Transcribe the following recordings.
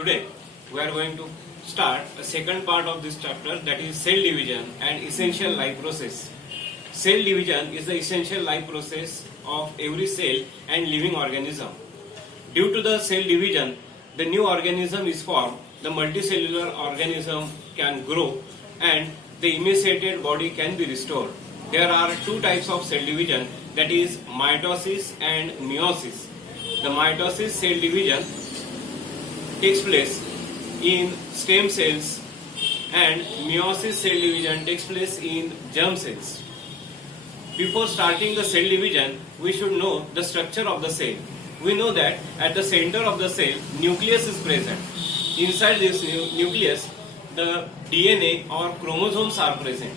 Today we are going to start a second part of this chapter, that is cell division and essential life process. Cell division is the essential life process of every cell and living organism. Due to the cell division, the new organism is formed, the multicellular organism can grow, and the emaciated body can be restored. There are two types of cell division, that is mitosis and meiosis. The mitosis cell division takes place in stem cells and meiosis cell division takes place in germ cells. Before starting the cell division, we should know the structure of the cell. We know that at the center of the cell, nucleus is present. Inside this nucleus, the DNA or chromosomes are present.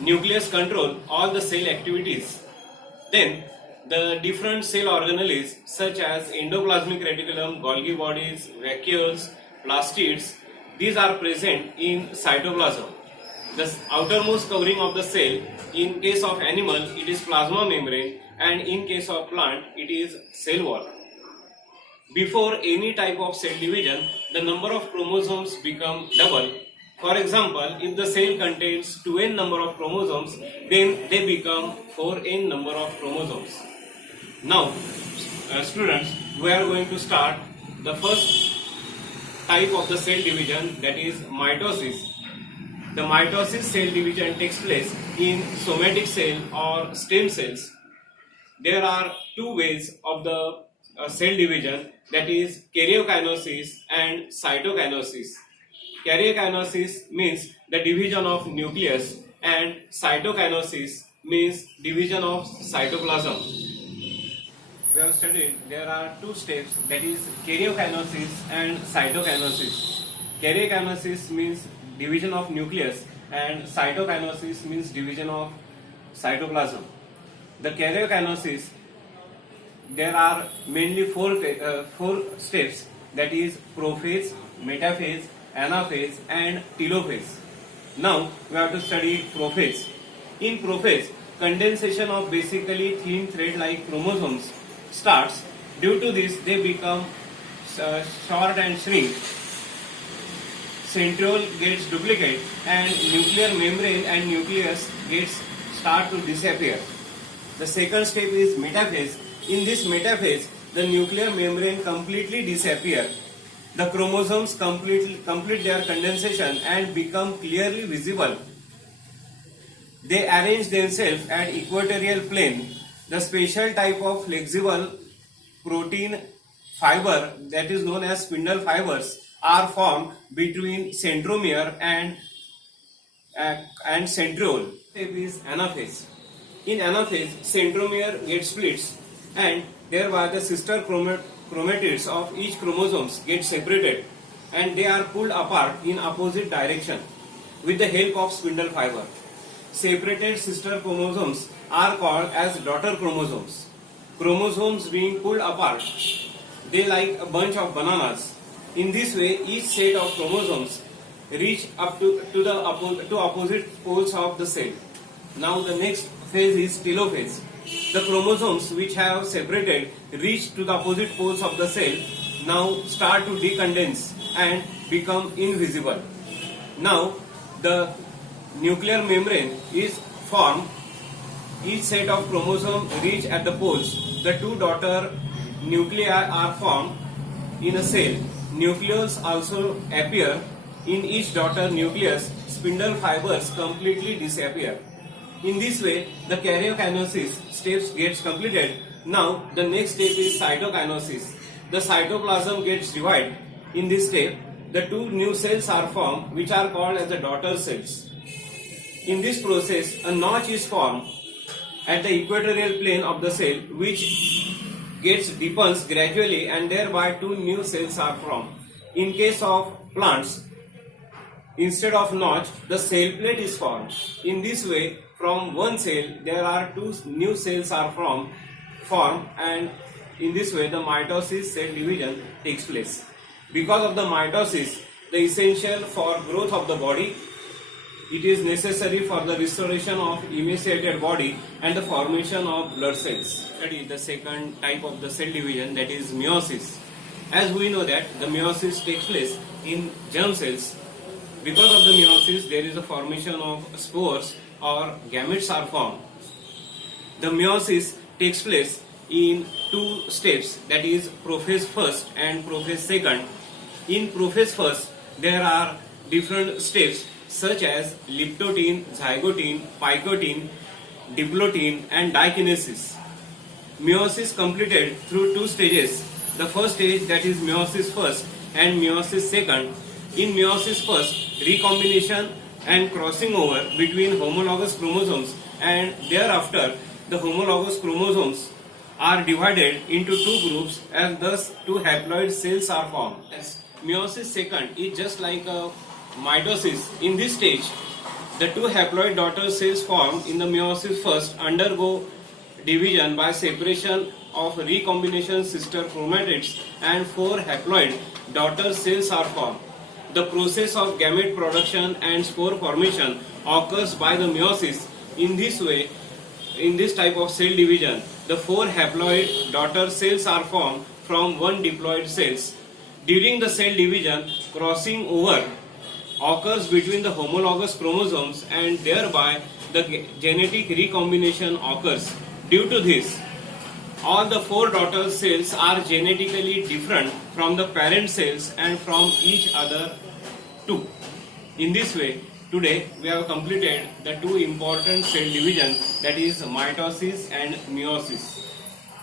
Nucleus control all the cell activities. Then the different cell organelles such as endoplasmic reticulum, Golgi bodies, vacuoles, plastids, these are present in cytoplasm. The outermost covering of the cell, in case of animal it is plasma membrane, and in case of plant it is cell wall. Before any type of cell division, the number of chromosomes become double. For example, if the cell contains 2n number of chromosomes, then they become 4n number of chromosomes. Now, students, we are going to start the first type of the cell division, that is mitosis. The mitosis cell division takes place in somatic cell or stem cells. There are two ways of the cell division, that is karyokinesis and cytokinosis. Karyokinesis means the division of nucleus and cytokinosis means division of cytoplasm. We have studied there are two steps, that is karyokinesis and cytokinosis. Karyokinesis means division of nucleus and cytokinosis means division of cytoplasm. The karyokinesis, there are mainly four steps, that is prophase, metaphase, anaphase and telophase. Now we have to study prophase. In prophase, condensation of basically thin thread-like chromosomes starts. Due to this, they become short and shrink. Centriole gets duplicate and nuclear membrane and nucleus start to disappear. The second step is metaphase. In this metaphase, the nuclear membrane completely disappear. The chromosomes complete their condensation and become clearly visible. They arrange themselves at equatorial plane. The special type of flexible protein fiber, that is known as spindle fibers, are formed between centromere and centriole. Step is anaphase. In anaphase, centromere gets splits and thereby the sister chromatids of each chromosomes get separated and they are pulled apart in opposite direction with the help of spindle fiber. Separated sister chromosomes are called as daughter chromosomes. Chromosomes being pulled apart, they like a bunch of bananas. In this way, each set of chromosomes reach up to opposite poles of the cell. Now the next phase is telophase. The chromosomes which have separated reach to the opposite poles of the cell now start to decondense and become invisible. Now the nuclear membrane is formed. Each set of chromosomes reach at the poles. The two daughter nuclei are formed in a cell. Nucleus also appear. In each daughter nucleus, spindle fibers completely disappear. In this way, the karyokinesis steps gets completed. Now, the next step is cytokinosis. The cytoplasm gets divided. In this step, the two new cells are formed, which are called as the daughter cells. In this process, a notch is formed at the equatorial plane of the cell, which gets deepens gradually, and thereby two new cells are formed. In case of plants, instead of notch, the cell plate is formed. In this way, from one cell, there are two new cells are formed, and in this way, the mitosis cell division takes place. Because of the mitosis, the essential for growth of the body, it is necessary for the restoration of emaciated body and the formation of blood cells. Study the second type of the cell division, that is meiosis. As we know that the meiosis takes place in germ cells. Because of the meiosis, there is a formation of spores or gametes are formed. The meiosis takes place in two steps, that is prophase first and prophase second. In prophase first, there are different steps such as liptotin, zygotin, picotin, diplotin and dikinesis. Meiosis completed through two stages. The first stage, that is meiosis first and meiosis second. In meiosis first, recombination and crossing over between homologous chromosomes, and thereafter the homologous chromosomes are divided into two groups and thus two haploid cells are formed. As meiosis second is just like a mitosis. In this stage, the two haploid daughter cells formed in the meiosis first undergo division by separation of recombination sister chromatids and four haploid daughter cells are formed. The process of gamete production and spore formation occurs by the meiosis. In this way, in this type of cell division, the four haploid daughter cells are formed from one diploid cells. During the cell division, crossing over occurs between the homologous chromosomes and thereby the genetic recombination occurs. Due to this, all the four daughter cells are genetically different from the parent cells and from each other too. In this way, today we have completed the two important cell divisions, that is mitosis and meiosis.